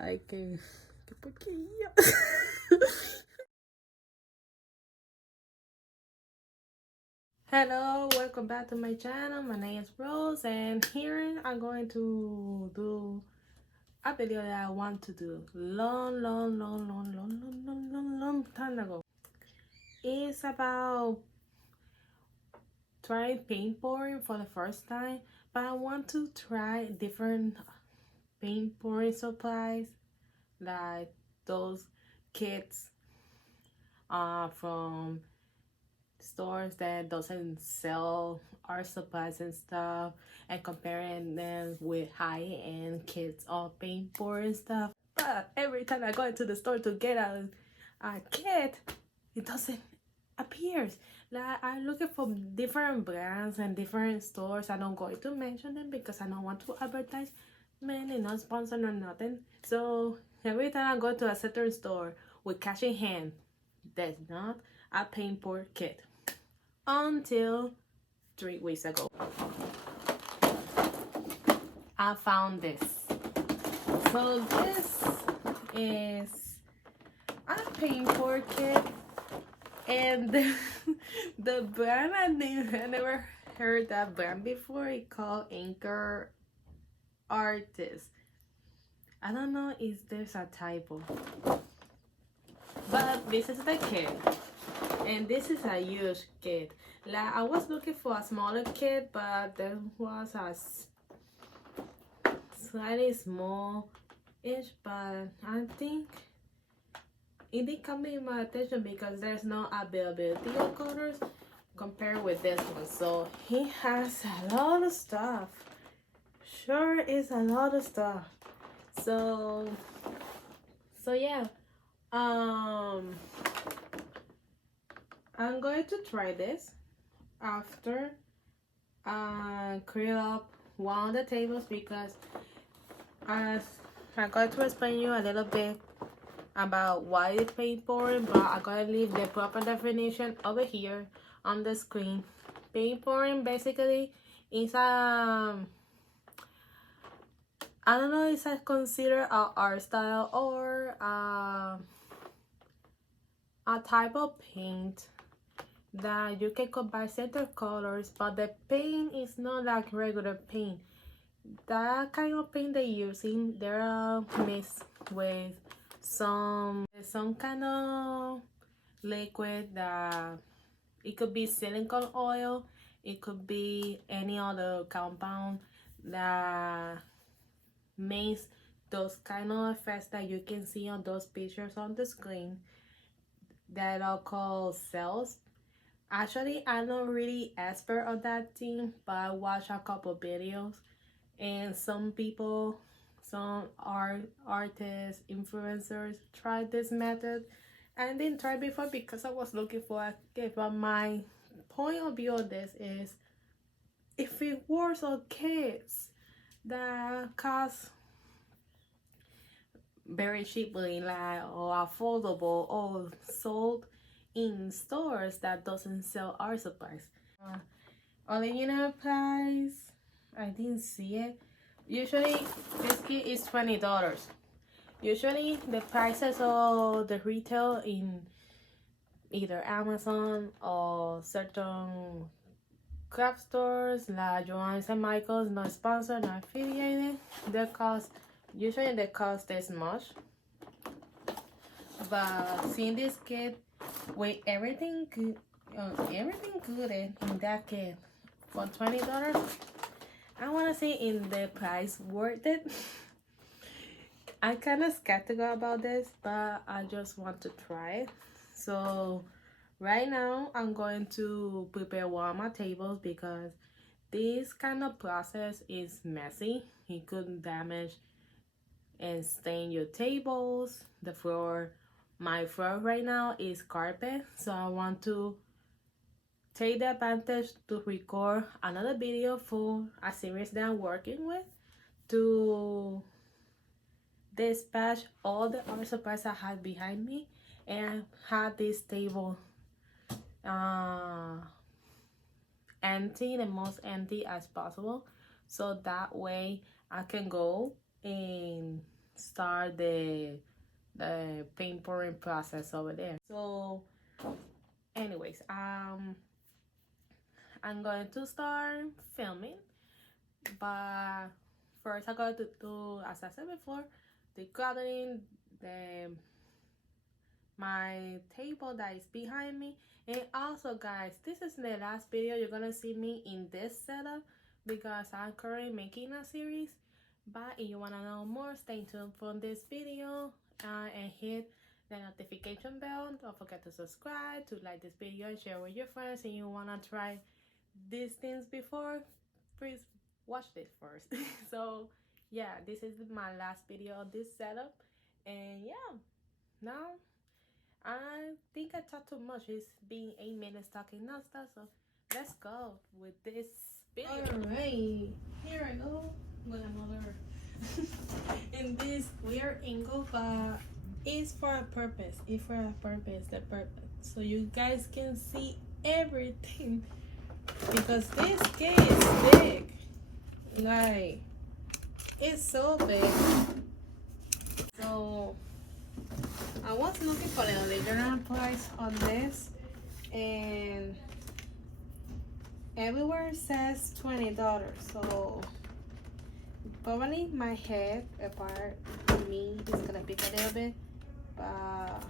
Ay, qué porquería. Hello, welcome back to my channel. My name is Rose, and here I'm going to do a video that I want to do long time ago. It's about trying paintballing for the first time, but I want to try different paintballing supplies, like those kits from stores that doesn't sell art supplies and stuff, and comparing them with high-end kits of paintboard and stuff. But every time I go into the store to get a kit, it doesn't appear. Like, I'm looking for different brands and different stores. I don't going to mention them because I don't want to advertise mainly, not sponsor or nothing. So every time I go to a certain store with cash in hand, there's not a paintboard kit. Until 3 weeks ago, I found this. So this is a paintboard kit, and the brand I never heard that brand before. It's called Anker Artist. I don't know if there's a typo, but this is the kit. And this is a huge kit. Like, I was looking for a smaller kit, but there was a slightly small-ish, but I think it did come in my attention because there's no availability of colors compared with this one. So he has a lot of stuff. Sure is a lot of stuff. So yeah. I'm going to try this after I clear up one of the tables, because as I'm going to explain you a little bit about why it's paintboard, but I'm going to leave the proper definition over here on the screen. Paintboard basically is I don't know, it's considered an art style or a type of paint that you can combine certain colors, but the paint is not like regular paint. That kind of paint they're using, they're mixed with some kind of liquid that it could be silicone oil, it could be any other compound that makes those kind of effects that you can see on those pictures on the screen that are called cells. Actually, I'm not really expert on that thing, but I watched a couple videos, and some people, some artists, influencers tried this method. I didn't try before because I was looking for a kit, but my point of view of this is, if it works on kits that cost very cheaply, like, or affordable, or sold in stores that doesn't sell art supplies. Original price, I didn't see it. Usually this kit is $20. Usually the prices of the retail in either Amazon or certain craft stores like Joann's and Michael's, not sponsored, not affiliated, usually they cost this much. But seeing this kit with everything good in that kit for $20, I want to say in the price worth it. I'm kind of skeptical about this, but I just want to try it. So right now I'm going to prepare one of my tables, because this kind of process is messy. It could damage and stain your tables, the floor. My floor right now is carpet, so I want to take the advantage to record another video for a series that I'm working with, to dispatch all the art supplies I have behind me and have this table empty, the most empty as possible, so that way I can go and start the paint pouring process over there. So anyways, I'm going to start filming, but first I got to do, as I said before, the gathering, my table that is behind me. And also guys, this is the last video you're gonna see me in this setup because I'm currently making a series. But if you wanna know more, stay tuned for this video and hit the notification bell. Don't forget to subscribe, to like this video, and share with your friends. And you wanna try these things before, please watch this first. So yeah, this is my last video of this setup, and yeah, now I think I talked too much. It's been 8 minutes talking non-stop, so let's go with this video. Alright, here I go with another in this weird angle, but it's for a purpose. It's for a purpose, the purpose. So you guys can see everything. Because this cake is big. Like, it's so big. So I was looking for the original price on this, and everywhere says $20. So probably my head apart from me is gonna pick a little bit, but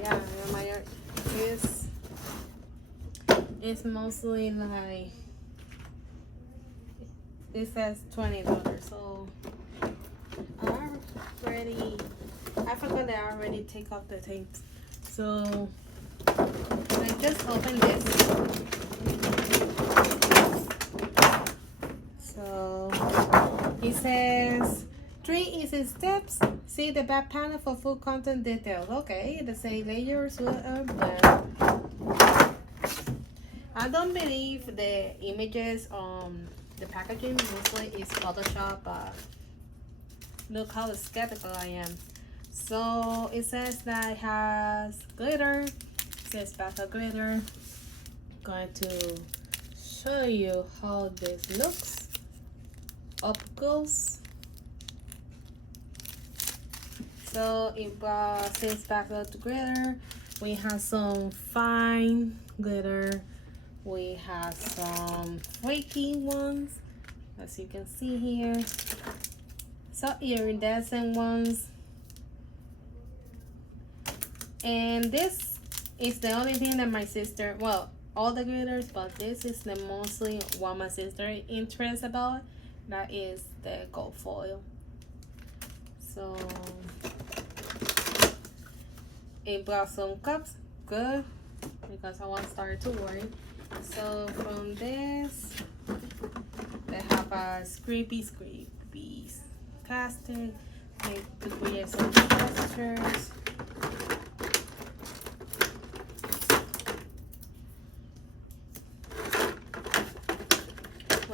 yeah, my it's mostly like it says $20. So I forgot that I already take off the tape. So I just opened this. So it says 3 easy steps. See the back panel for full content details. Okay, they say layers will blend. I don't believe the images on the packaging mostly is Photoshop, but look how skeptical I am. So it says that it has glitter. It says backup glitter. Going to show you how this looks up close. So it says backup glitter. We have some fine glitter. We have some flaky ones, as you can see here. Some iridescent ones. And this is the only thing that my sister, well, all the glitters, but this is the mostly what my sister is interested about. That is the gold foil. So it brought some cups, good, because I was started to worry. So from this, they have a scrapey plastic to create some textures.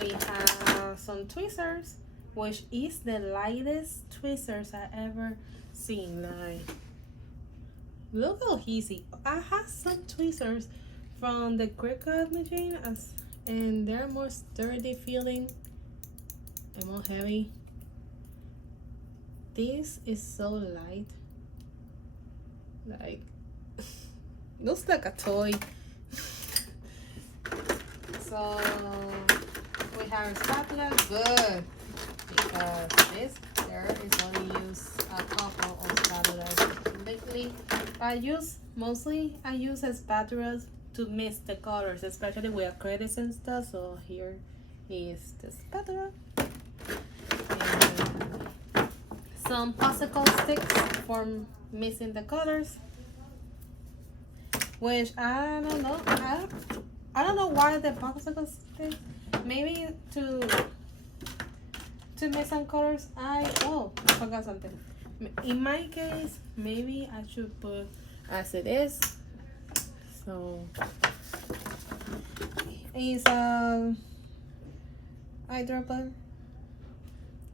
We have some tweezers, which is the lightest tweezers I ever seen. Like, look how easy. I have some tweezers from the Cricut machine, and they're more sturdy feeling and more heavy. This is so light, like looks like a toy. So we have a spatula, good, because this there is only use a couple of spatulas lately. I use spatulas to mix the colors, especially with acrylics and stuff. So here is the spatula. And some popsicle sticks for mixing the colors, which I don't know. I don't know why the popsicle sticks. Maybe to mix some colors. I forgot something. In my case, maybe I should put as it is. So it's eyedropper.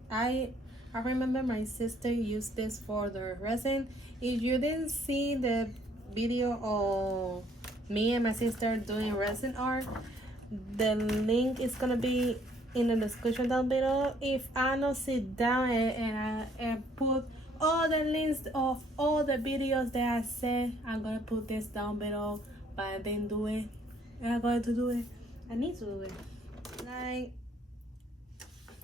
I remember my sister used this for the resin. If you didn't see the video of me and my sister doing resin art, the link is gonna be in the description down below. If I don't sit down and put all the links of all the videos that I said, I'm gonna put this down below, but I didn't do it. I'm going to do it. I need to do it. Like,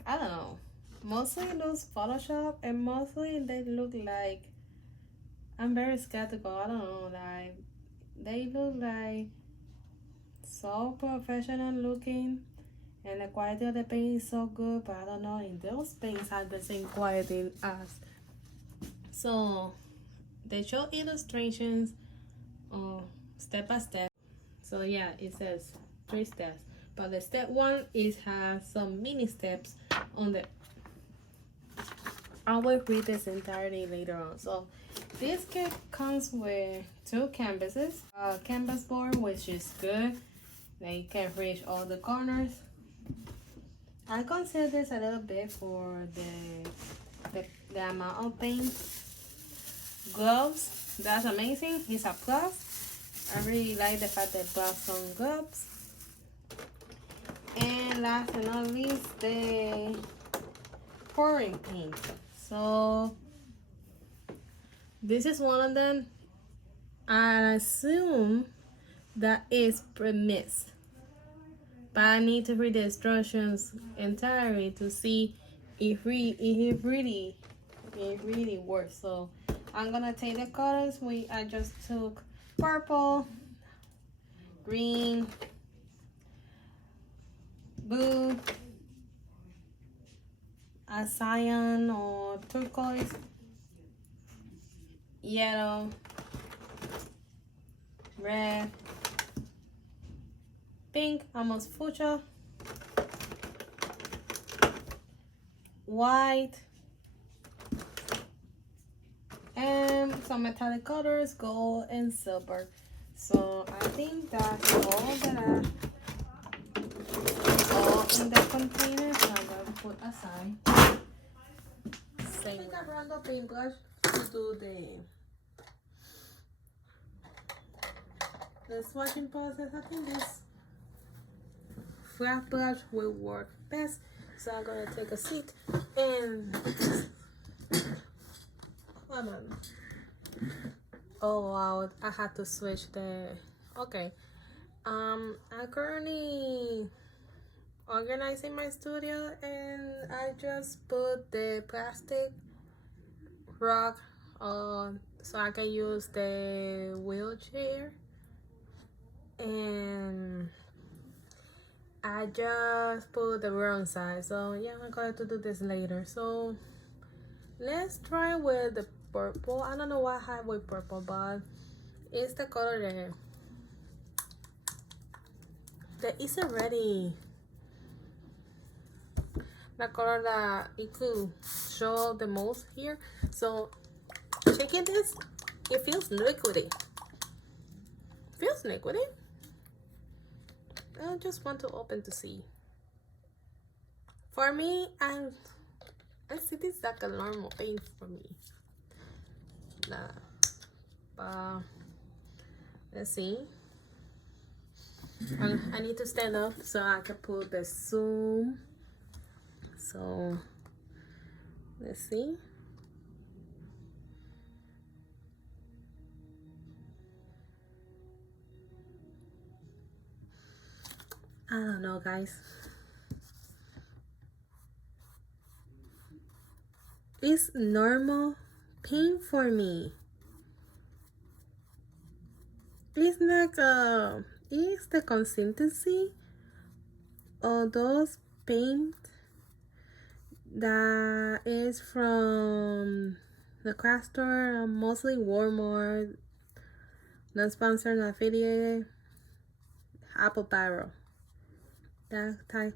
I don't know. Mostly those Photoshop, and mostly they look like, I'm very skeptical. I don't know, like they look like so professional looking, and the quality of the paint is so good, but I don't know if those paints have the same quality as. So they show illustrations step by step. So yeah, it says 3 steps, but the step 1 is has some mini steps on the. I will read this entirely later on. So this kit comes with 2 canvases, a canvas board, which is good. They can reach all the corners. I consider this a little bit for the amount of paint. Gloves, that's amazing. It's a plus. I really like the fact that brought some gloves. And last but not least, the pouring paint. So this is one of them. I assume that is pre-mixed, but I need to read the instructions entirely to see if it really works. So I'm gonna take the colors. I just took purple, green, blue, a cyan or turquoise, yellow, red, pink, almost fuchsia, white, and some metallic colors, gold and silver. So I think that's all that all in the container. So I'm gonna put aside. I think I brought the paintbrush to do the swatching process. I think this flat brush will work best. So I'm gonna take a seat and hold on. Oh wow, I had to switch the. Okay. I'm currently organizing my studio, and I just put the plastic rock on so I can use the wheelchair, and I just put the wrong side. So yeah, I'm going to do this later. So let's try with the purple. I don't know what I have with purple, but it's the color that is already the color that it could show the most here. So checking this, it feels liquidy. Feels liquidy. I just want to open to see. For me, I see this like a normal paint for me. Nah, let's see. I need to stand up so I can put the zoom. So let's see. I don't know, guys. It's normal paint for me. It's like it's the consistency of those paint that is from the craft store, mostly Walmart, not sponsored, not affiliated. Apple Pyro. That type.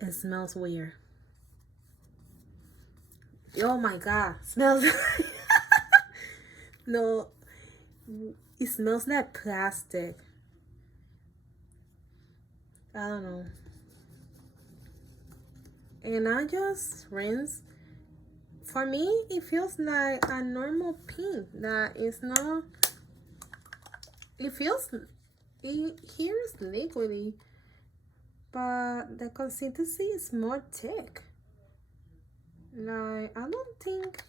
It smells weird. Oh my god, smells. No, it smells like plastic. I don't know. And I just rinse. For me, it feels like a normal paint. That is not. It feels. Here is liquidy, but the consistency is more thick. Like, I don't think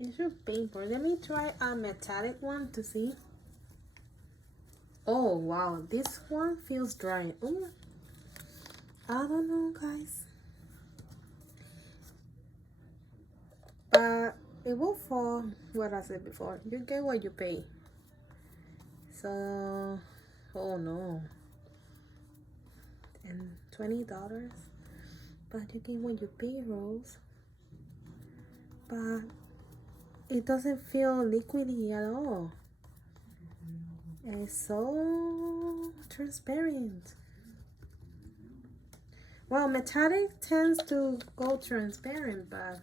it should paper. Let me try a metallic one to see. Oh wow, this one feels dry. Ooh. I don't know, guys, but it will fall. What I said before, you get what you pay. So, oh no, and $20, but you get what you pay, Rose. But it doesn't feel liquidy at all. It's so transparent. Well, metallic tends to go transparent, but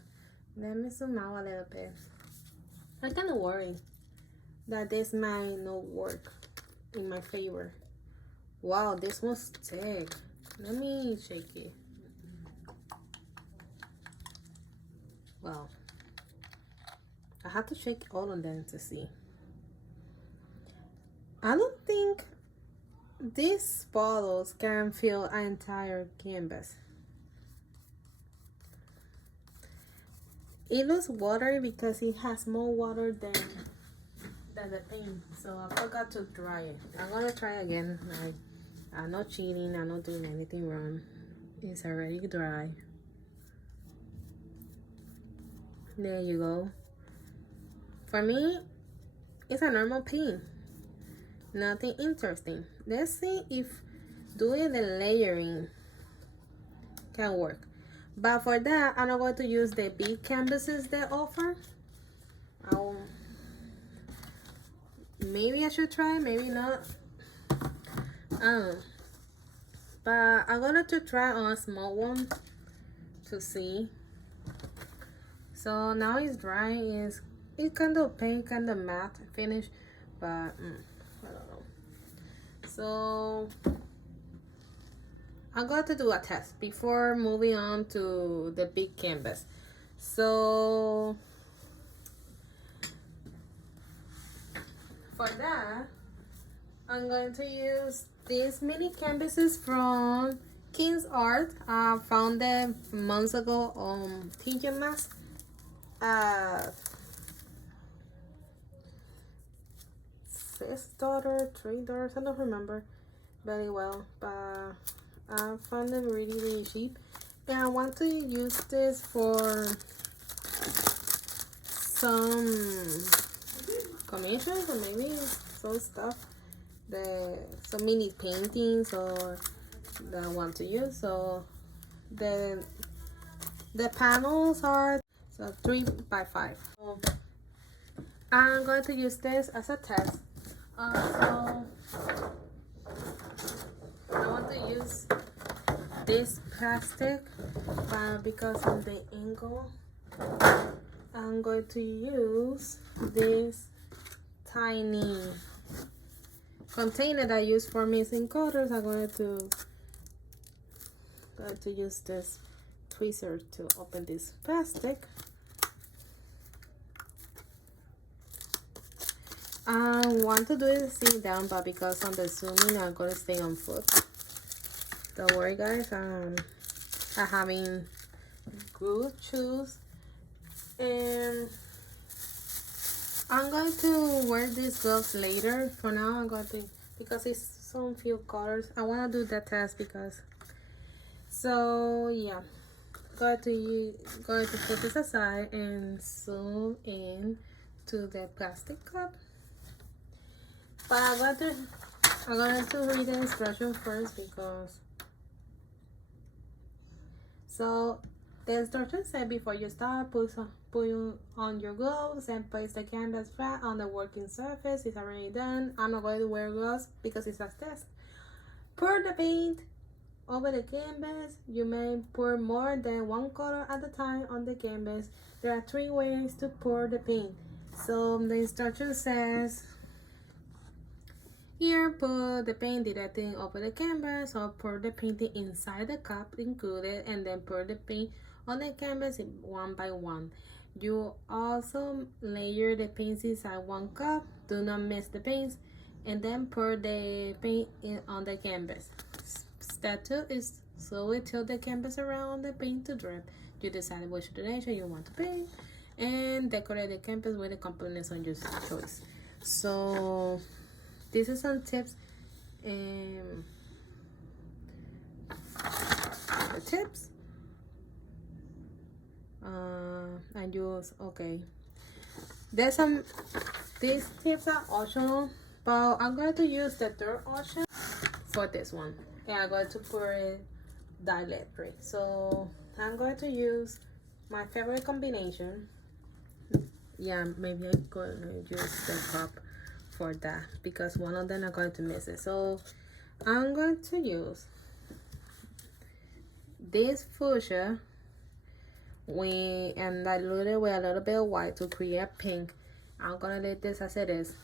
let me zoom out a little bit. I'm kind of worried that this might not work in my favor. Wow, this one's thick. Let me shake it. Wow. I have to shake all of them to see. I don't think these bottles can fill an entire canvas. It looks watery because it has more water than the paint. So I forgot to dry it. I'm gonna try again. I'm not cheating. I'm not doing anything wrong. It's already dry. There you go. For me, it's a normal paint. Nothing interesting. Let's see if doing the layering can work. But for that, I'm not going to use the big canvases they offer. Maybe I should try, maybe not. But I'm gonna try on a small one to see. So now it's dry. It's kind of paint, kind of matte finish, but I don't know. So I'm going to do a test before moving on to the big canvas. So for that, I'm going to use these mini canvases from King's Art. I found them months ago on TJ Maxx. $6, $3, I don't remember very well, but I found them really cheap, and I want to use this for some commissions or maybe some stuff, some mini paintings or that I want to use. So the panels are 3x5. So I'm going to use this as a test. So I want to use this plastic, because of the angle, I'm going to use this tiny container that I use for mixing colors. I'm going to use this tweezer to open this plastic. I want to do it sitting down, but because on the zooming, I'm gonna stay on foot. Don't worry, guys. I'm having good shoes, and I'm going to wear these gloves later. For now, I'm going to, because it's some few colors. I want to do the test because. So yeah, going to put this aside and zoom in to the plastic cup. But I'm going to read the instructions first, because so the instructions say before you start, put on your gloves and place the canvas flat on the working surface. It's already done. I'm not going to wear gloves because it's a test. Pour the paint over the canvas. You may pour more than one color at a time on the canvas. There are 3 ways to pour the paint. So the instruction says, here, put the paint directly over the canvas, or pour the painting inside the cup included, and then pour the paint on the canvas one by one. You also layer the paints inside one cup. Do not mix the paints. and then pour the paint on the canvas. Step 2 is slowly tilt the canvas around the paint to drip. You decide which direction you want to paint and decorate the canvas with the components on your choice. So these are some tips. The tips and use, okay, there's some, these tips are optional, but I'm going to use the third option for this one, and I'm going to put it dielectric. So I'm going to use my favorite combination. Yeah, maybe I'm going to use the cup for that because one of them are going to miss it. So I'm going to use this fuchsia and dilute it with a little bit of white to create pink. I'm gonna leave this as it is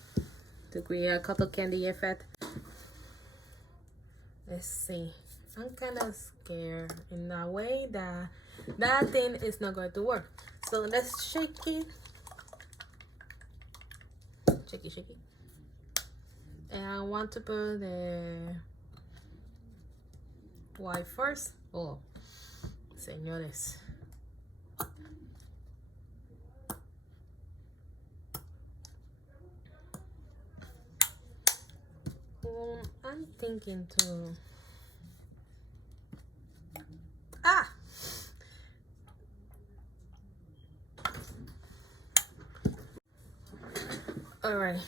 to create a cotton candy effect. Let's see. I'm kind of scared in a way that that thing is not going to work. So let's shake it. Shake it, shake it. And I want to put the white first. Oh, señores. I'm thinking to all right,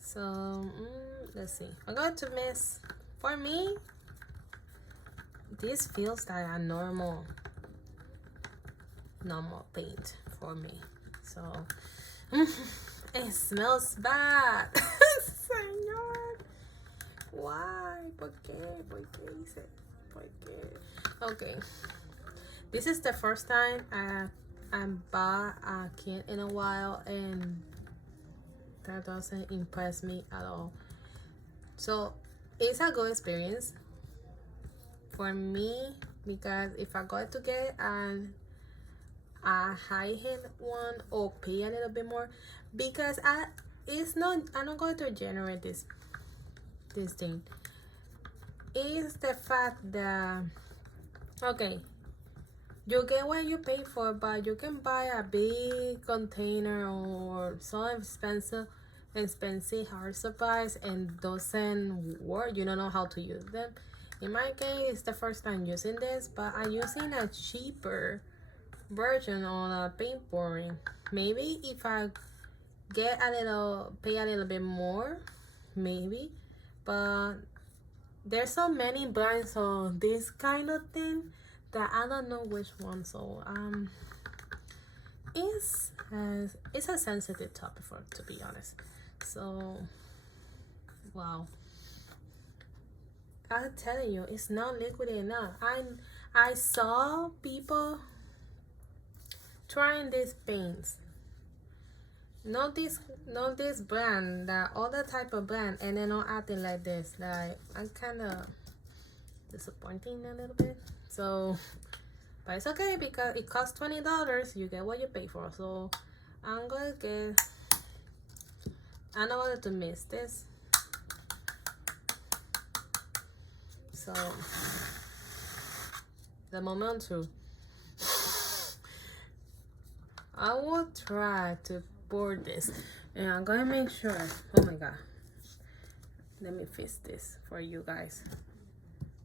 so let's see. I'm going to mix. For me, this feels like a normal paint for me. So it smells bad. Señor, why? ¿Por qué? ¿Por qué hice? ¿Por qué? Okay, this is the first time I bought a cant in a while, and that doesn't impress me at all. So it's a good experience for me because if I go to get a high-end one or pay a little bit more, because I'm not going to generate this thing. It's the fact that, okay, you get what you pay for, but you can buy a big container or some expensive art supplies and doesn't work. You don't know how to use them. In my case, it's the first time using this, but I'm using a cheaper version on a paint pouring. Maybe if I pay a little bit more, maybe, but there's so many brands on this kind of thing that I don't know which one. So it's a sensitive topic, to be honest. So wow, I'm telling you, it's not liquid enough. I saw people trying these paints, not this brand, that other type of brand, and they're not acting like this. Like, I'm kind of disappointing a little bit. So, but it's okay because it costs $20. You get what you pay for. So I'm gonna get, I don't want to miss this. So the moment through, I will try to pour this, and I'm gonna make sure. Oh my god, let me fix this for you guys.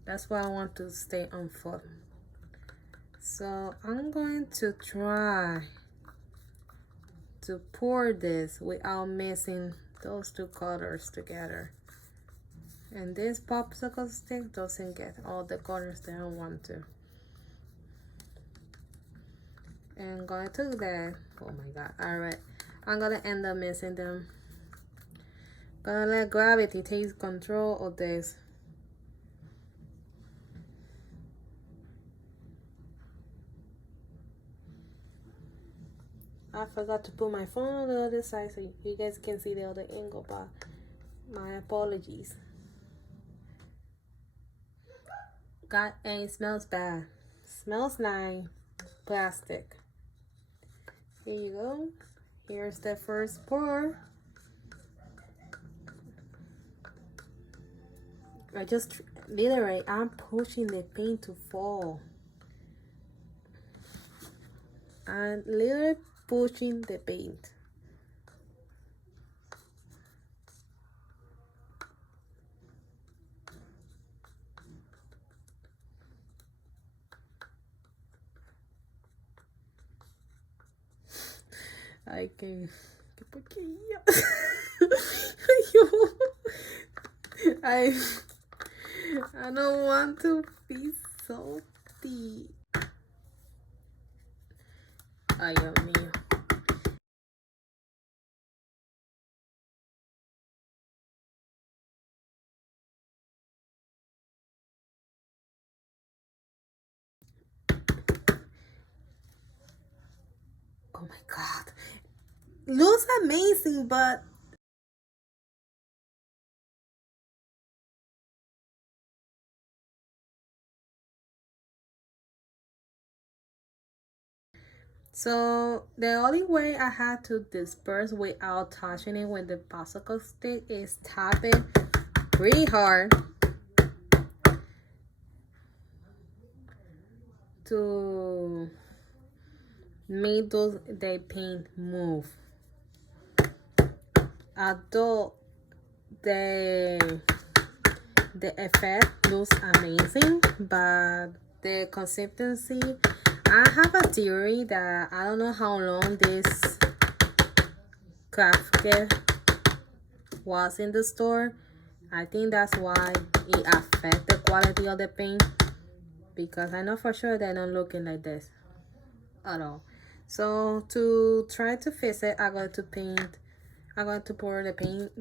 That's why I want to stay on foot. So I'm going to try to pour this without mixing those two colors together. And this popsicle stick doesn't get all the colors that I want to. And I'm gonna do that. Oh my god. Alright. I'm gonna end up mixing them. Gonna let gravity take control of this. I forgot to put my phone on the other side so you guys can see the other angle, but my apologies. God, and it smells bad. Smells like plastic. Here you go. Here's the first pour. I just literally I'm pushing the paint to fall. I'm literally pushing the paint. Ay, qué porquería. I don't want to be salty. Ay, Dios mío. Oh my God. Looks amazing, but so the only way I had to disperse without touching it with the popsicle stick is tap it really hard to make the paint move. Although the effect looks amazing, but the consistency, I have a theory that I don't know how long this craft kit was in the store. I think that's why it affects the quality of the paint, because I know for sure they're not looking like this at all. So to try to fix it, I'm going to pour the paint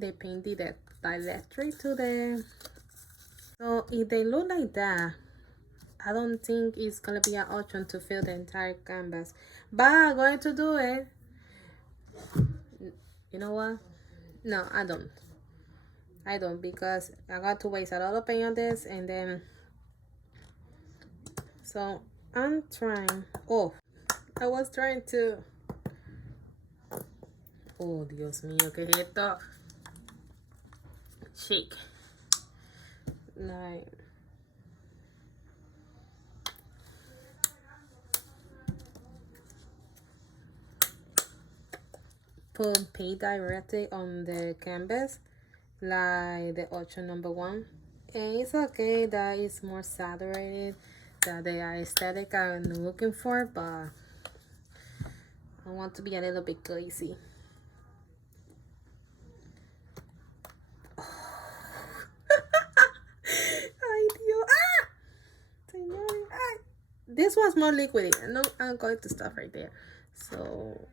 directly to the. So if they look like that, I don't think it's gonna be an option to fill the entire canvas, but I'm going to do it. You know what? No, I don't, because I got to waste a lot of paint on this, and then so I'm trying. Oh, I was trying to. Oh, Dios mío, ¿qué es esto? Shake. Like. Put paint directly on the canvas, like the option number 1. And it's okay that it's more saturated, that the aesthetic I'm looking for, but I want to be a little bit crazy. Ay, Dios. Ah! Señor. Ah! This was more liquidy. No, I'm going to stop right there. So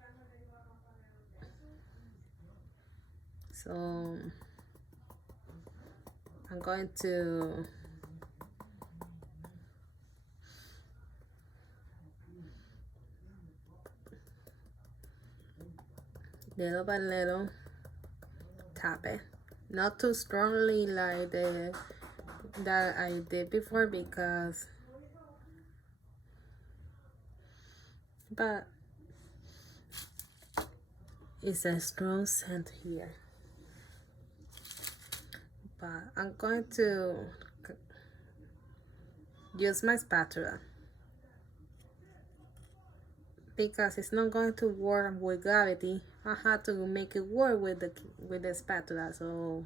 I'm going to little by little tap it, not too strongly like that I did before, because but it's a strong scent here. But I'm going to use my spatula, because it's not going to work with gravity. I have to make it work with the spatula. So,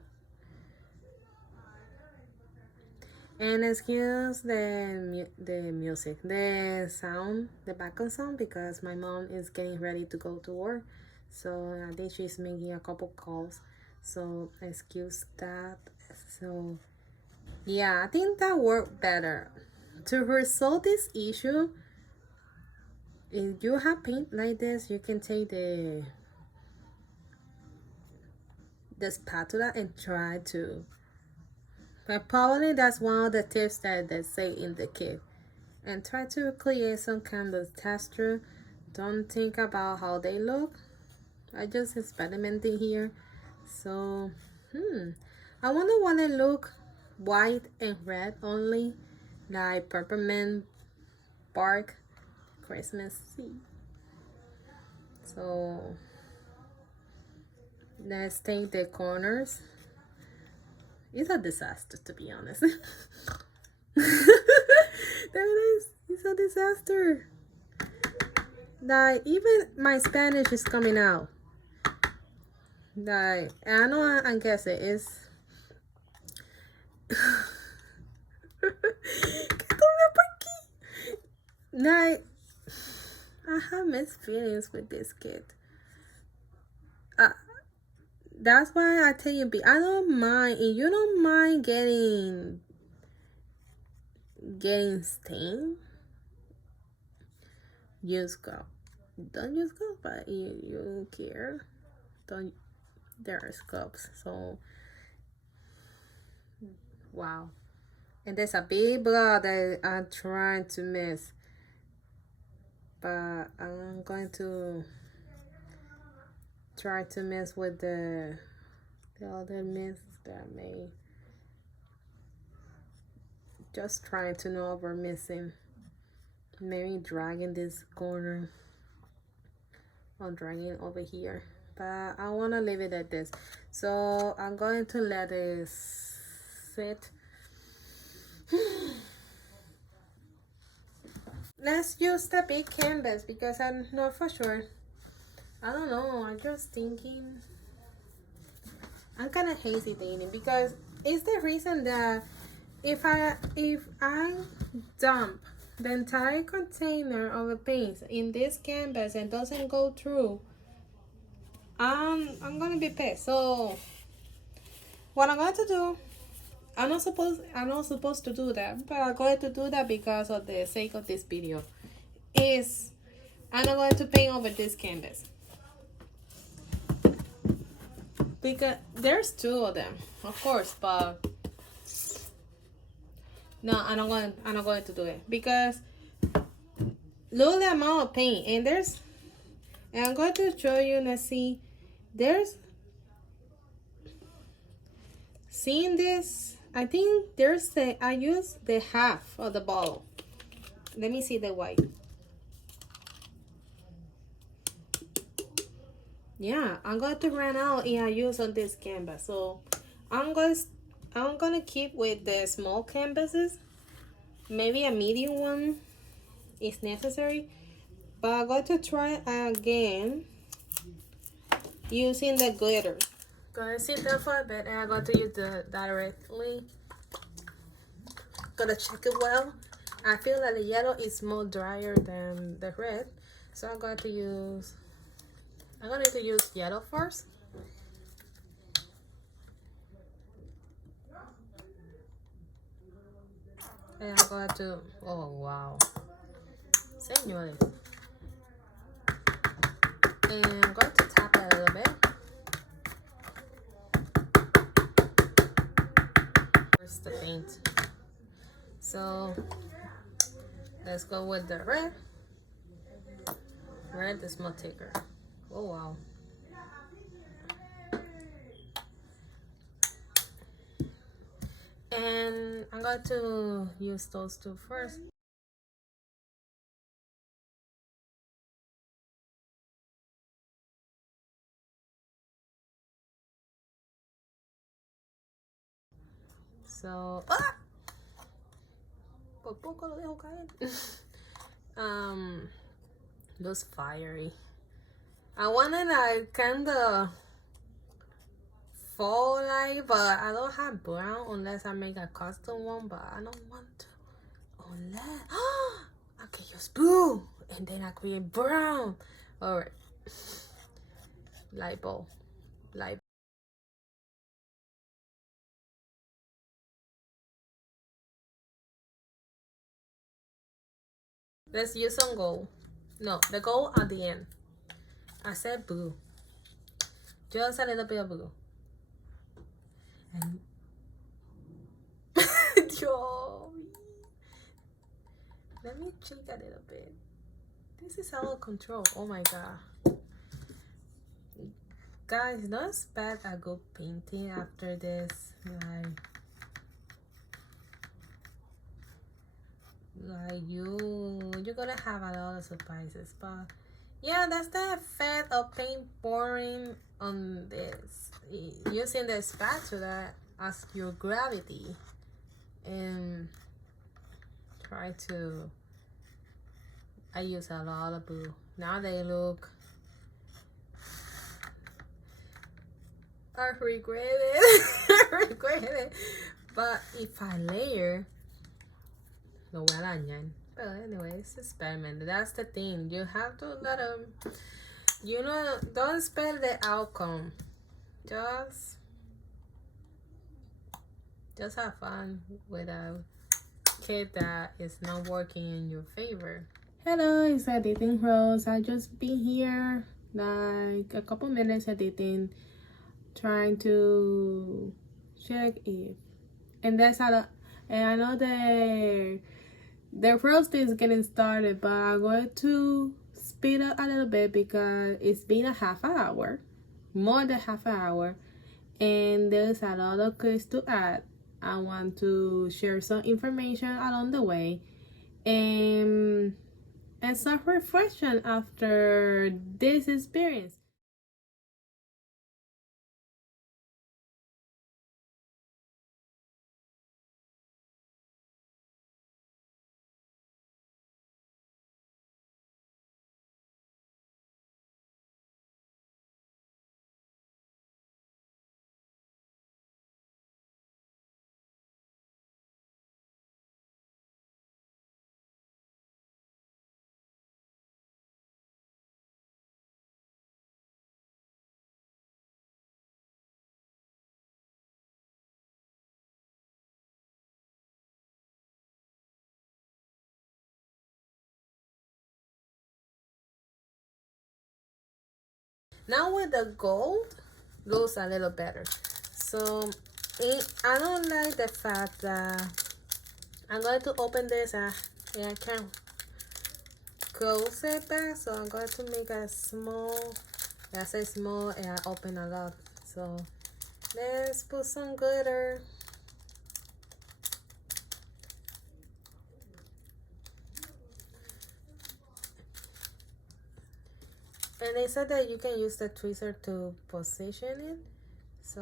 and excuse the music, the sound, the background sound, because my mom is getting ready to go to work. So I think she's making a couple calls. So excuse that. So yeah, I think that worked better. To resolve this issue, if you have paint like this, you can take the spatula and try to. But probably that's one of the tips that they say in the kit. And try to create some kind of texture. Don't think about how they look. I just experimenting here. So, I wonder what they look white and red only, like peppermint bark Christmas seed. So let's take the corners It's a disaster, to be honest. There it is. It's a disaster. Like, even my Spanish is coming out. Like, I know I guess it is. Like, I have mixed feelings with this kid. That's why I tell you, I don't mind. If you don't mind getting stained, use scrub. Don't use scrub, but you care. Don't. There are scrubs. So, wow. And there's a big blood that I'm trying to miss. But I'm going to try to mess with the other miss that I made. Just trying to know if we're missing. Maybe dragging this corner or dragging over here. But I want to leave it at this. So I'm going to let it sit. Let's use the big canvas because I'm not for sure. I don't know. I'm just thinking. I'm kind of hesitating because it's the reason that if I dump the entire container of the paints in this canvas and doesn't go through, I'm gonna be pissed. So what I'm going to do, I'm not supposed to do that, but I'm going to do that because of the sake of this video. Is I'm not going to paint over this canvas because there's two of them, of course, but no, I'm not going to do it because look at the amount of paint and I'm going to show you and see seeing this. I think I use the half of the bottle. Let me see the white. Yeah, I'm going to run out and I use on this canvas. So I'm gonna keep with the small canvases. Maybe a medium one is necessary. But I'm going to try again using the glitter. Gonna sit there for a bit and I'm going to use the directly. Gonna check it well. I feel that the yellow is more drier than the red. So I'm going to use yellow first. And I'm going to, oh wow. Señores. And I'm going to tap it a little bit. Where's the paint? So let's go with the red. Red is more thicker. Oh wow. And I'm going to use those two first. So, por poco lo dejo caer. Those fiery. I wanted a kind of fall light, but I don't have brown unless I make a custom one. But I don't want to unless I can use blue and then I create brown. All right, light bulb, light. Let's use some gold. No, the gold at the end. I said blue. Just a little bit of blue. And yo, let me check a little bit. This is out of control. Oh my god. Guys, don't expect a good painting after this. Like you're gonna have a lot of surprises, but yeah, that's the effect of paint pouring on this. Using the spatula, as your gravity, and try to, I use a lot of blue. Now they look, I regret it. I regret it. But if I layer, lo voy a dañar. But anyway, it's experiment. That's the thing. You have to let them, you know, don't expect the outcome. Just have fun with a kid that is not working in your favor. Hello, it's Editing Rose. I just been here like a couple minutes editing, trying to check if, and that's how, and I know the roast is getting started, but I'm going to speed up a little bit because it's been a half an hour, more than half an hour, and there's a lot of clips to add. I want to share some information along the way, and some reflection after this experience. Now with the gold, looks a little better. So I don't like the fact that I'm going to open this and I can't close it back. So I'm going to make a small, I say small and I open a lot. So let's put some glitter. And they said that you can use the tweezer to position it. So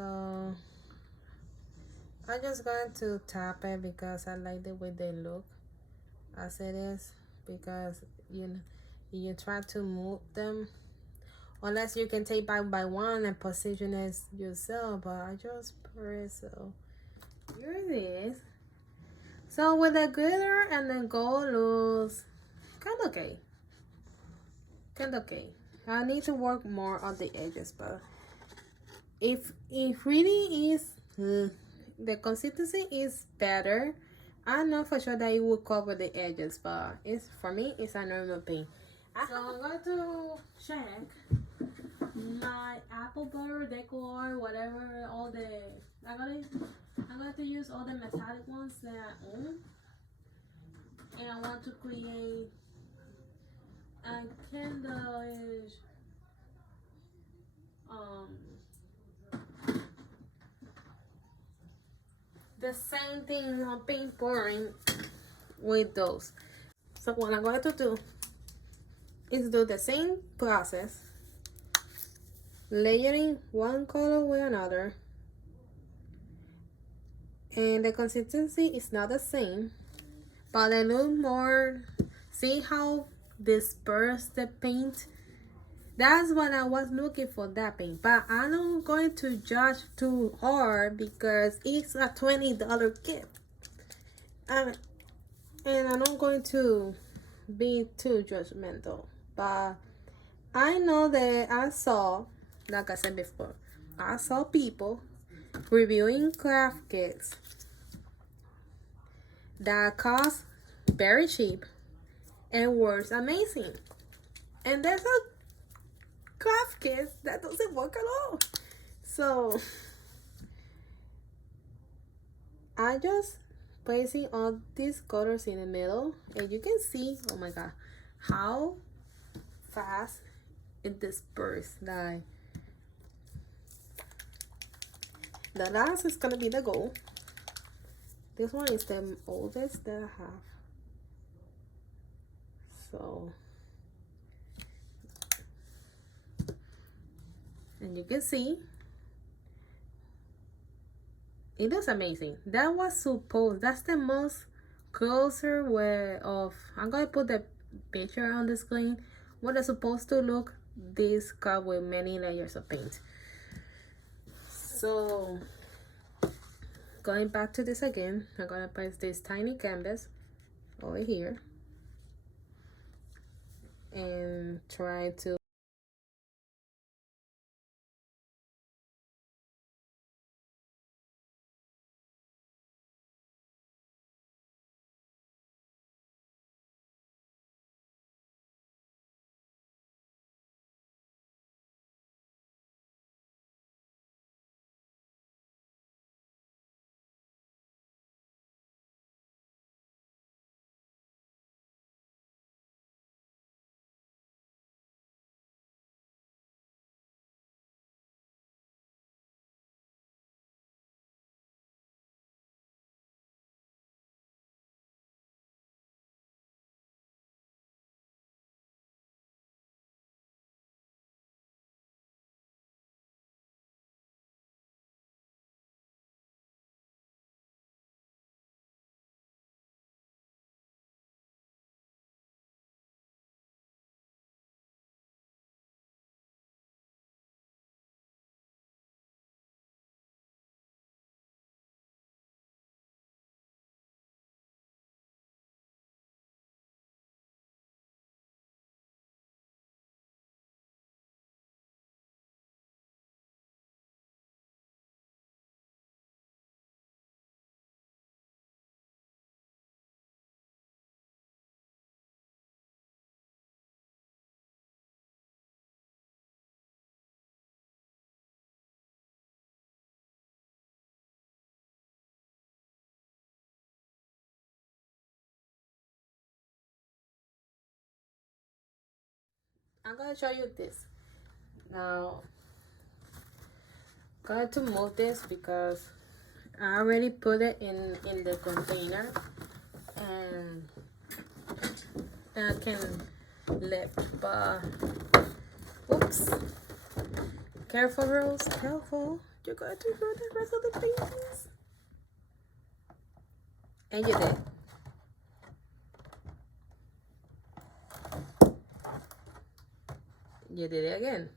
I'm just going to tap it because I like the way they look as it is. Because you try to move them, unless you can take by one and position it yourself. But I just press, so here it is. So with the glitter and the gold looks kind of okay. Kind of okay. I need to work more on the edges, but if it really is, the consistency is better, I know for sure that it will cover the edges, but it's, for me, it's a normal thing. So I'm going to check my apple butter decor, whatever, all the, I'm going to use all the metallic ones that I own, and I want to create a candle-ish, the same thing I've been pouring with those. So what I'm going to do is do the same process, layering one color with another, and the consistency is not the same, but a little more. See how dispersed the paint? That's what I was looking for, that paint. But I'm not going to judge too hard because it's a $20 gift. And I'm not going to be too judgmental. But I know that I saw, like I said before, I saw people reviewing craft kits that cost very cheap and works amazing. And there's a craft kit that doesn't work at all. So I just placing all these colors in the middle, and you can see, oh my god, how fast it disperses. Like, the last is gonna be the gold. This one is the oldest that I have. So, and you can see It looks amazing. That was supposed, that's the most closer way of, I'm gonna put the picture on the screen, what it's supposed to look, this cup with many layers of paint. So going back to this again, I'm gonna place this tiny canvas over here and try to I'm gonna show you this. Now, got to move this because I already put it in the container and I can lift, but oops, careful Rose, careful. You got to throw the rest of the paintings. And you did. You did it again.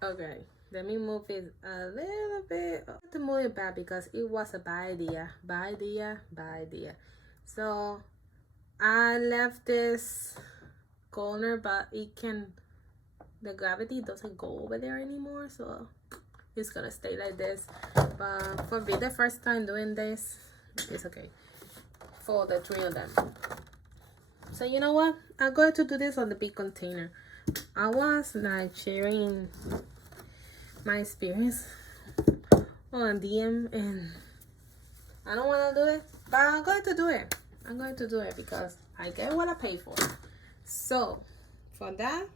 Okay, let me move it a little bit. I have to move it back because it was a bad idea. Bad idea, bad idea. So I left this corner, but it can, the gravity doesn't go over there anymore, so it's gonna stay like this. But for me, the first time doing this, it's okay for the three of them. So you know what, I'm going to do this on the big container. I was like sharing my experience on DM and I don't want to do it, but I'm going to do it. I'm going to do it because I get what I pay for. So for that,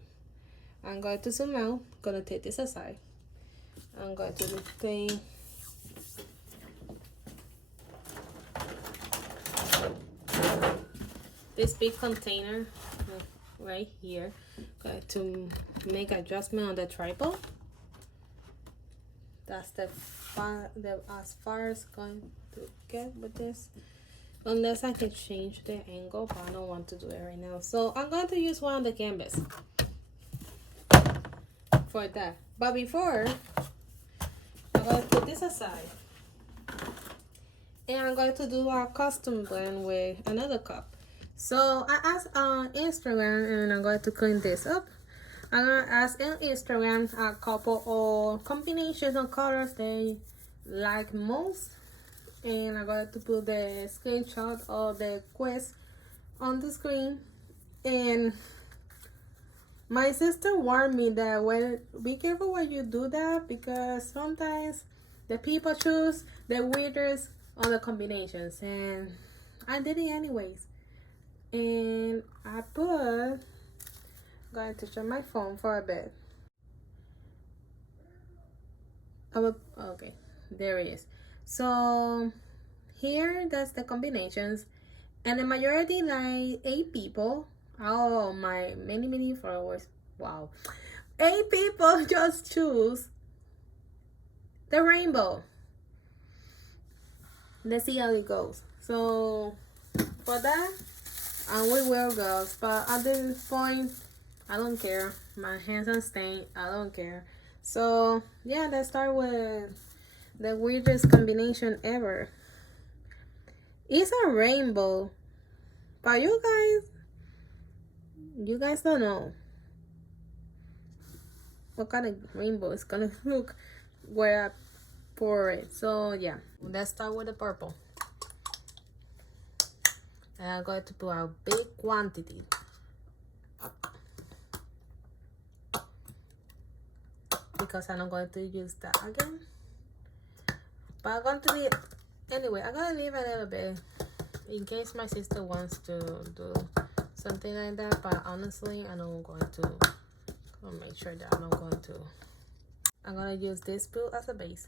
I'm going to zoom out. I'm going to take this aside. I'm going to take this big container right here. Going to make adjustment on the tripod. That's the as far as going to get with this, unless I can change the angle, but I don't want to do it right now. So I'm going to use one of the canvas for that. But before, I'm going to put this aside and I'm going to do a custom blend with another cup. So I asked on Instagram, and I'm going to clean this up. I'm gonna ask on Instagram a couple of combinations of colors they like most, and I'm going to put the screenshot of the quest on the screen. And my sister warned me that when be careful when you do that, because sometimes the people choose the weirdest of the combinations, and I did it anyways. And I put, going to show my phone for a bit. Okay, there it is. So here, that's the combinations, and the majority, like 8 people. Oh, my many followers. Wow, 8 people just choose the rainbow. let's see how it goes. So for that, we will go, but at this point I don't care. My hands are stained, I don't care. So yeah, let's start with the weirdest combination ever. It's a rainbow, but you guys don't know what kind of rainbow it's gonna look where I pour it. So yeah, let's start with the purple. And I'm going to put a big quantity. Because I'm not going to use that again. But I'm going to leave, anyway, I'm going to leave a little bit in case my sister wants to do something like that. But honestly, I'm not going to. I'll make sure that I'm not going to. I'm going to use this blue as a base.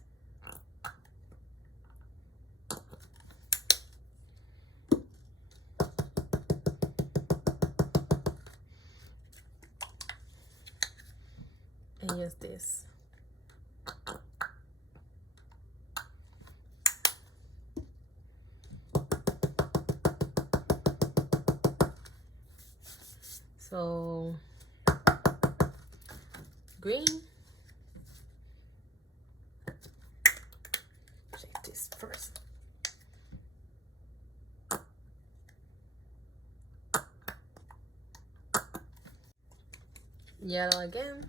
And use this. So green. Check this first. Yellow again.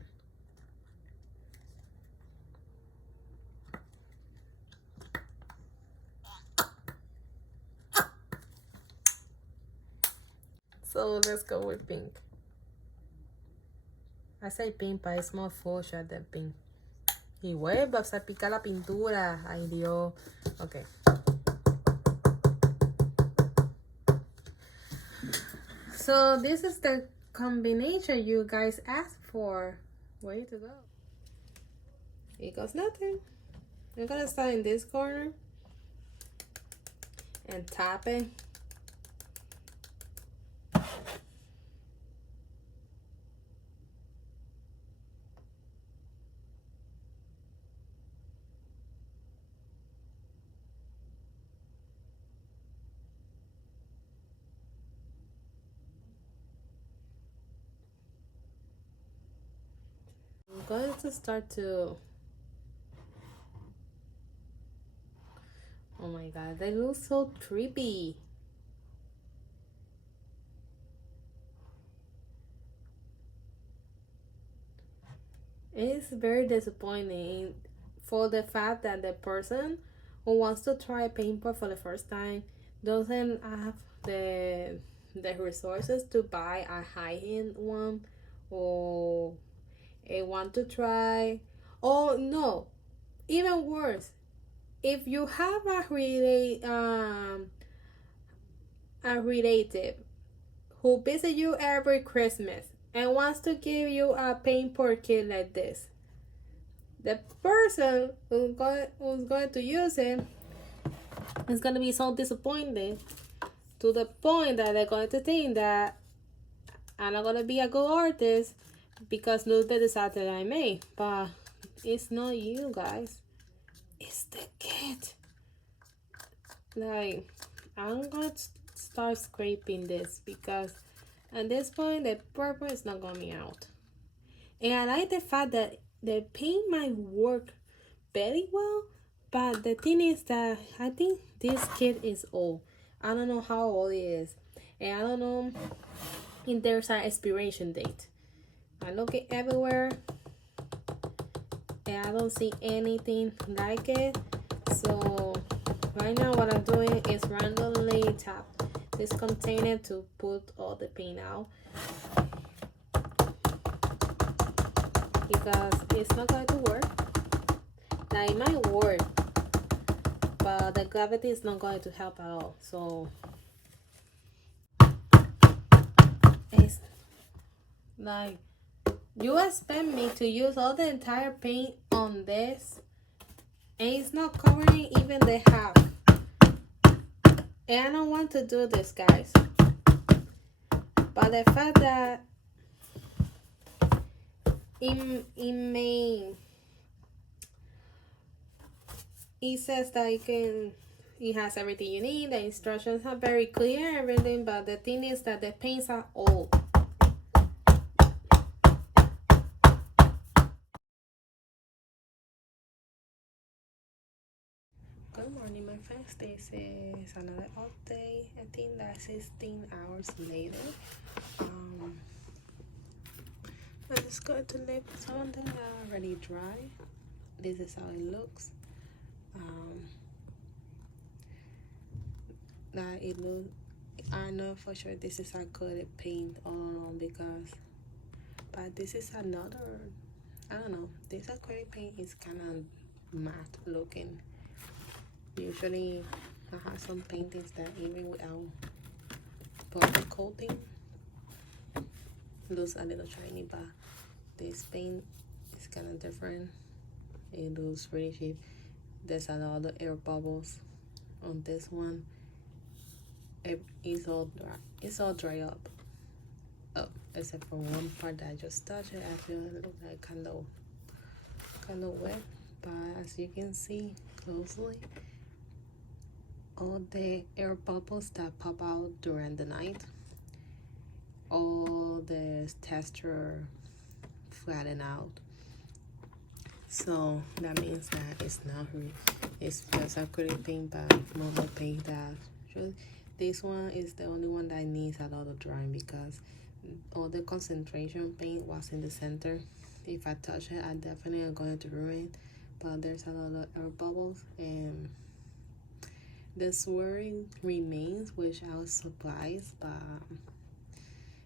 So let's go with pink. I say pink, but it's more fuchsia than pink. Y vuelve a salpicar la pintura. Ay, Dios. Okay. So this is the combination you guys asked for. Way to go. It goes nothing. I'm gonna start in this corner and tap it. I'm going to start to. Oh my god, they look so trippy. It's very disappointing for the fact that the person who wants to try paintball for the first time doesn't have the resources to buy a high-end one, or want to try. Oh no, even worse, if you have a relative who visits you every Christmas and wants to give you a paintball kit like this, the person who's going to use it is going to be so disappointed to the point that they're going to think that I'm not going to be a good artist because look the design that I made. But it's not you guys, it's the kid. Like, I'm going to start scraping this because at this point the purple is not coming out. And I like the fact that the paint might work very well, but the thing is that I think this kit is old. I don't know how old it is, and I don't know if there's an expiration date. I look it everywhere and I don't see anything like it. So right now what I'm doing is randomly tap this container to put all the paint out, because it's not going to work. Now it might work, but the gravity is not going to help at all. So it's like, you expect me to use all the entire paint on this and it's not covering even the half. And I don't want to do this, guys. But the fact that it says that you can It has everything you need. The instructions are very clear, everything, but the thing is that the paints are old. Good morning, my friends. This is another update. I think that's 16 hours later. I just got to leave something already dry. This is how it looks. That it looks. I know for sure this is acrylic paint all along because, but this is another. I don't know. This acrylic paint is kind of matte looking. Usually, I have some paintings that even without powder coating looks a little shiny, but this paint is kind of different. It looks really cheap. There's a lot of air bubbles on this one. It's all dry. It's all dry up. Oh, except for one part that I just touched it. I feel it looks like kind of wet. But as you can see closely, all the air bubbles that pop out during the night, all the texture flatten out. So that means that it's not real. It's just acrylic paint, but normal paint that should. This one is the only one that needs a lot of drying because all the concentration paint was in the center. If I touch it, I definitely am going to ruin it. But there's a lot of air bubbles, and the swirling remains, which I was surprised, but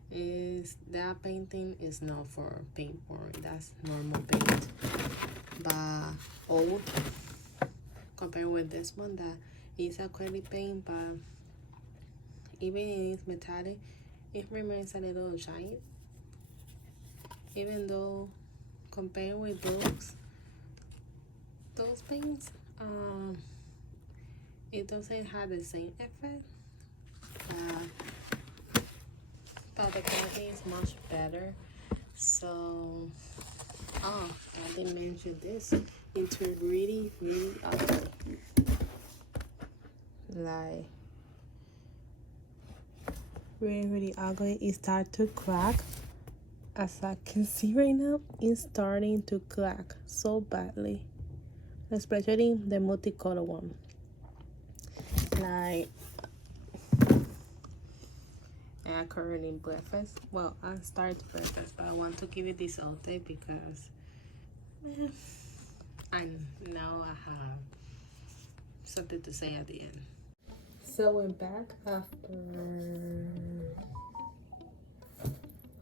is that painting is not for paint pouring. That's normal paint, but old compared with this one that is acrylic paint, but even if it's metallic, it remains a little shiny. Even though compared with those paints, it doesn't have the same effect. But the quality is much better. So, I didn't mention this. It's really ugly. Like really ugly. It starts to crack. As I can see right now, it's starting to crack so badly, especially the multicolor one. Like I'm currently breakfast. Well, I started breakfast, but I want to give you this update because I know I have something to say at the end. So we're back after.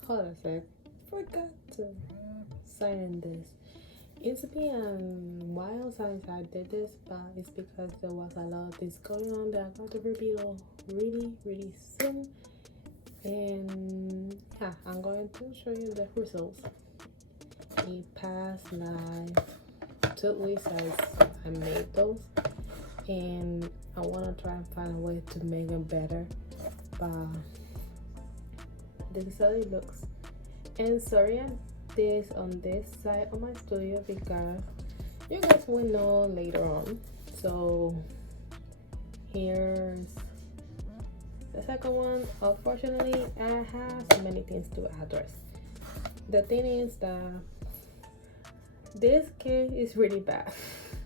Hold on a sec. Forgot to sign this. It's been a while since I did this, but it's because there was a lot of this going on that I got to reveal really soon. And yeah, I'm going to show you the results. It passed like 2 weeks as I made those, and I want to try and find a way to make them better, but this is how it looks. And sorry I this on this side of my studio because you guys will know later on. So here's the second one. Unfortunately, I have so many things to address. The thing is that this cake is really bad.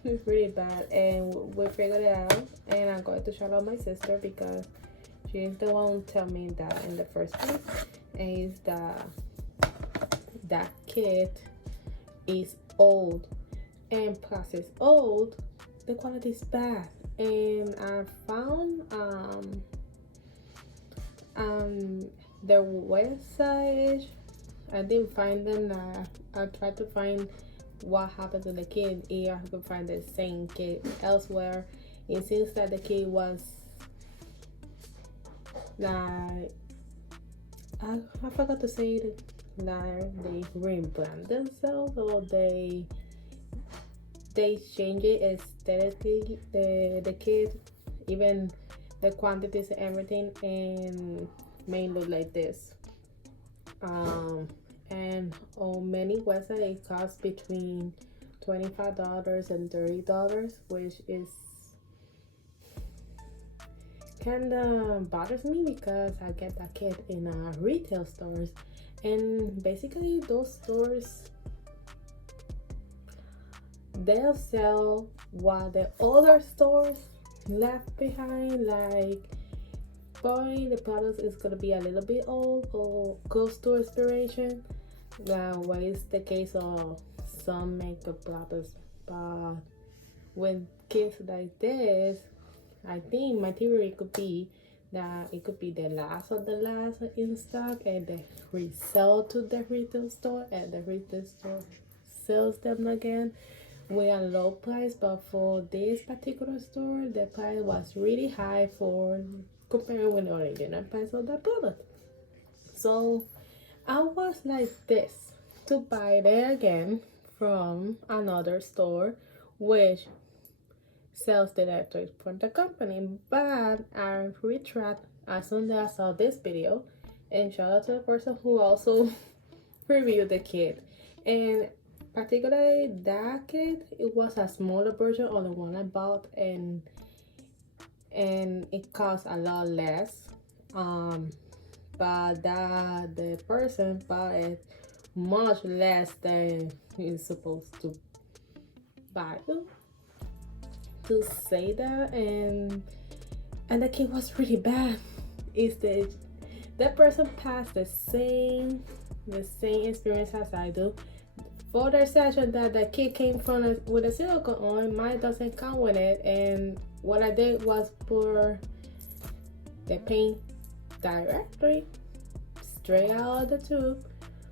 It's really bad, and we figured it out, and I'm going to shout out my sister because she's the one who told me that in the first place. And is that kit is old, and plus it's old, the quality is bad. And I found their website. I didn't find them. I tried to find what happened to the kid. If I could find the same kid elsewhere. It seems that the kid was like I forgot to say it. Like they rebrand themselves, or they change it aesthetically. The kid, even the quantities and everything, and may look like this. And on many websites it costs between $25 and $30, which is kind of bothers me because I get that kit in retail stores, and basically those stores, they'll sell what the other stores left behind, like probably the product is gonna be a little bit old or close to expiration. That way is the case of some makeup products, but with kits like this, I think my theory could be that it could be the last of the last in stock, and they resell to the retail store, and the retail store sells them again with a low price. But for this particular store, the price was really high for comparing with the original price of the product. So I was like this to buy it again from another store which sells directly from the company, but I retract as soon as I saw this video, and shout out to the person who also reviewed the kit. And particularly that kit, it was a smaller version of the one I bought, and it cost a lot less, but the person bought it much less than he's supposed to buy to say that. And the kit was really bad. Is that person passed the same experience as I do. For their session that the kit came from with a silicone oil, mine doesn't come with it, and what I did was pour the paint directly straight out of the tube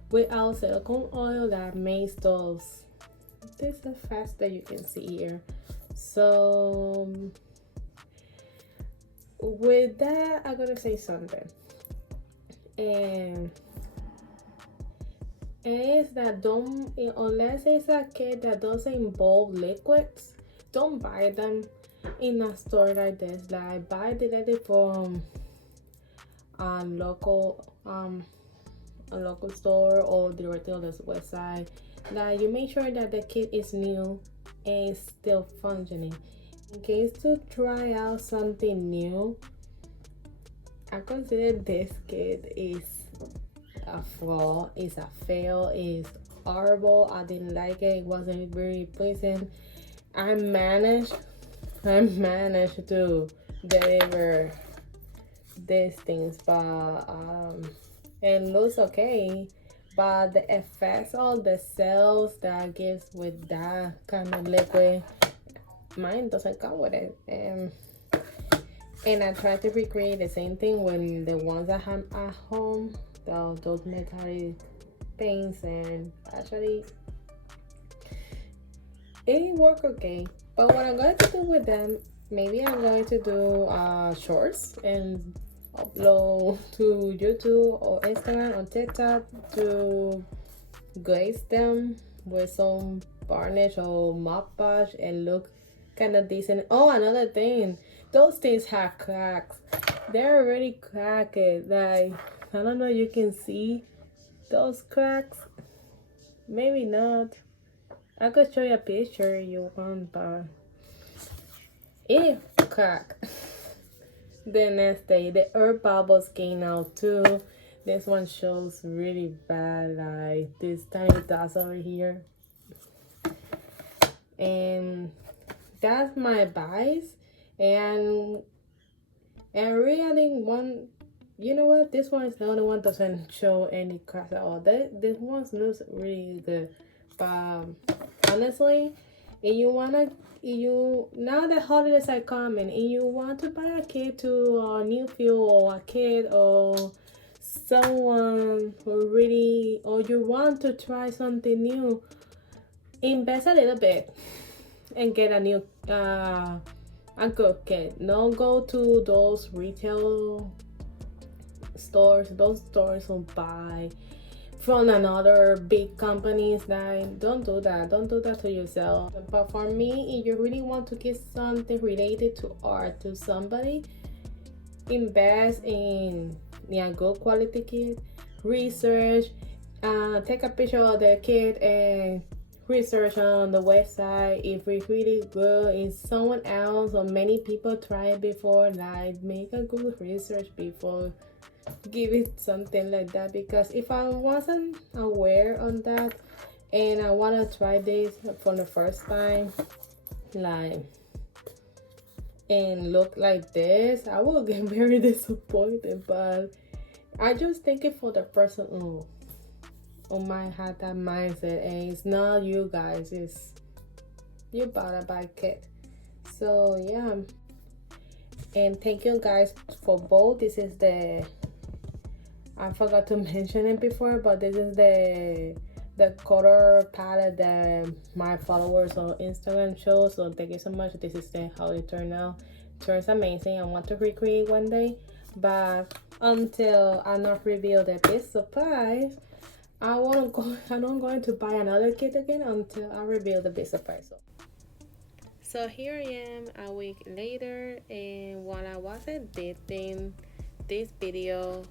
without silicone oil that makes those this effects that you can see here. So with that, I'm gonna say something, and it's that don't, unless it's a kit that doesn't involve liquids, don't buy them in a store like this. Like, buy directly from a local store or directly on this website. Like, you make sure that the kit is new and still functioning. In case to try out something new, I consider this kit is a flaw, is a fail, is horrible. I didn't like it. It wasn't very pleasant. I managed to deliver these things, but it looks okay, but the effects of the cells that gives with that kind of liquid, mine doesn't come with it. And I tried to recreate the same thing when the ones I have at home, those metallic paints, and actually it worked okay. But what I'm going to do with them, maybe I'm going to do shorts and upload to YouTube or Instagram or TikTok to glaze them with some varnish or mop wash and look kind of decent. Oh, another thing, those things have cracks. They're already cracked. Like, I don't know, you can see those cracks. Maybe not. I could show you a picture if you want, but it cracked. The next day, the air bubbles came out too. This one shows really bad, like this tiny dots over here. And that's my advice. And really, one, you know what? This one is the only one doesn't show any cracks at all. This one looks really good. But honestly, now the holidays are coming and you want to buy a kit to a new field or a kid or someone who really, or you want to try something new, invest a little bit and get a new Anker kit. Don't go to those retail stores, those stores who buy from another big companies. That don't do that to yourself. But for me, if you really want to get something related to art to somebody, invest in a good quality kit, research, take a picture of the kit and research on the website if it's really good, if someone else or many people try it before, like make a good research before give it something like that. Because if I wasn't aware on that and I want to try this for the first time, like, and look like this, I will get very disappointed. But I just think it for the person who might have that mindset, and it's not you guys, it's you bought a bad kit. So yeah, and thank you guys for both. This is the, I forgot to mention it before, but this is the color palette that my followers on Instagram show. So thank you so much. This is how it turned out. Turns amazing. I want to recreate one day, but until I not reveal the big surprise, I'm not going to buy another kit again until I reveal the big surprise. So here I am a week later, and while I was editing this video,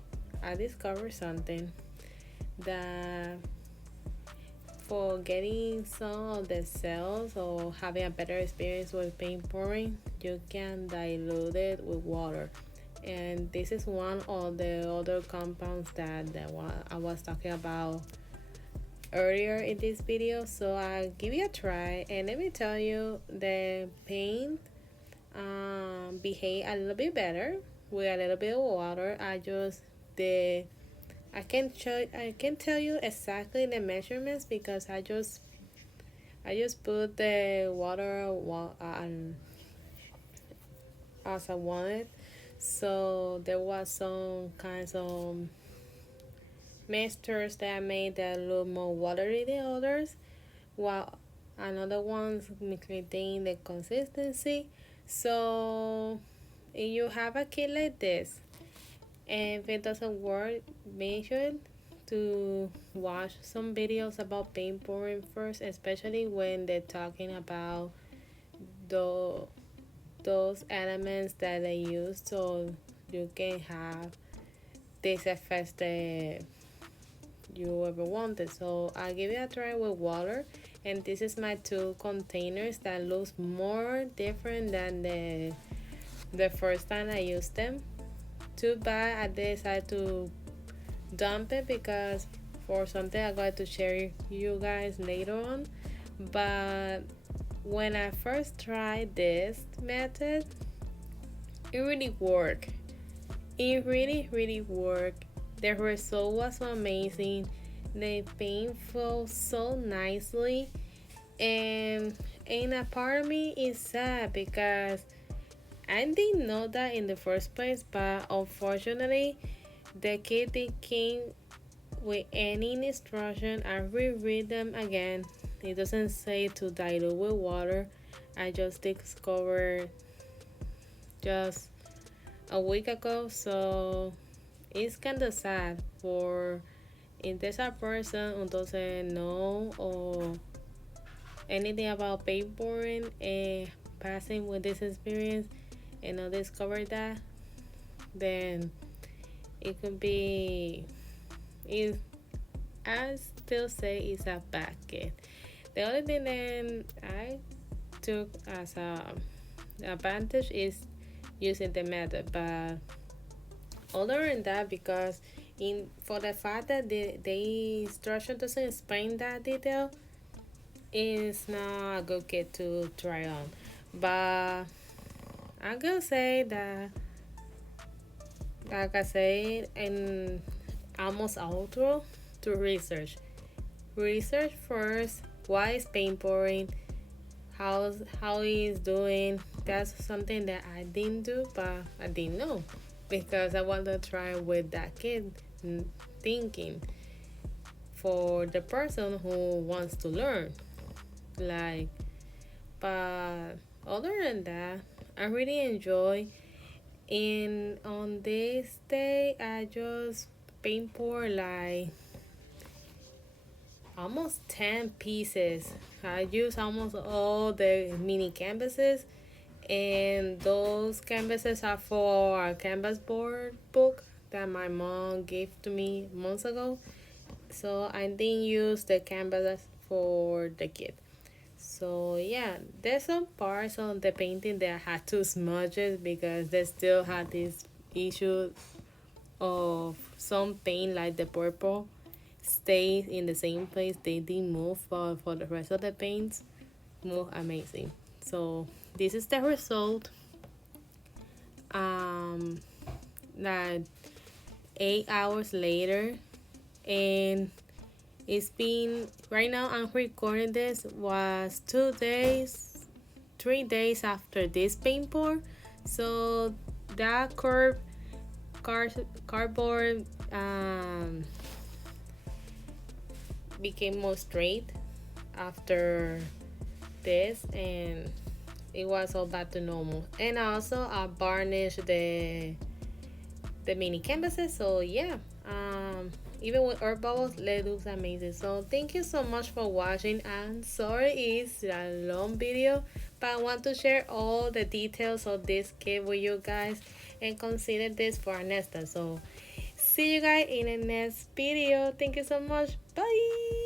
I discovered something that for getting some of the cells or having a better experience with paint pouring, you can dilute it with water. And this is one of the other compounds that I was talking about earlier in this video. So I'll give you a try, and let me tell you, the paint behave a little bit better with a little bit of water. I can tell you exactly the measurements because I just put the water as I wanted. So there was some kinds of mixtures that made that a little more watery than others, while another ones maintain the consistency. So if you have a kit like this, and if it doesn't work, make sure to watch some videos about paint pouring first, especially when they're talking about the those elements that they use, so you can have this effect that you ever wanted. So I'll give it a try with water, and this is my two containers that looks more different than the first time I used them. Too bad I decided to dump it because for something I'm going to share you guys later on. But when I first tried this method, it really worked. It really worked. The result was amazing. The paint flowed so nicely, and a part of me is sad because I didn't know that in the first place. But unfortunately, the kit came with any instruction. I reread them again. It doesn't say to dilute with water. I just discovered just a week ago, so it's kind of sad for if there's a person who doesn't know or anything about paint pouring and passing with this experience and not discover that, then it could be, I still say it's a bad kit. The only thing that I took as a advantage is using the method, but other than that, because for the fact that the instruction doesn't explain that detail, it's not a good kit to try on. But I'm gonna say that, like I said in almost outro, to research first. Why is paint pouring? How he's doing? That's something that I didn't do, but I didn't know because I want to try with that kid, thinking for the person who wants to learn. Like, but other than that, I really enjoy. And on this day, I just paint pour like almost 10 pieces. I use almost all the mini canvases, and those canvases are for a canvas board book that my mom gave to me months ago. So I didn't use the canvas for the kit. So yeah, there's some parts on the painting that I had to smudge it because they still had this issue of some paint, like the purple stays in the same place. They didn't move, but for the rest of the paints move amazing. So this is the result. um like 8 hours later, and it's been, right now I'm recording this, was 2 days, 3 days after this paint pour. So that cardboard became more straight after this, and it was all back to normal. And also I varnished the mini canvases. So yeah, even with earth bubbles, it looks amazing. So thank you so much for watching. I'm sorry it's a long video, but I want to share all the details of this kit with you guys and consider this for our next time. So see you guys in the next video. Thank you so much. Bye.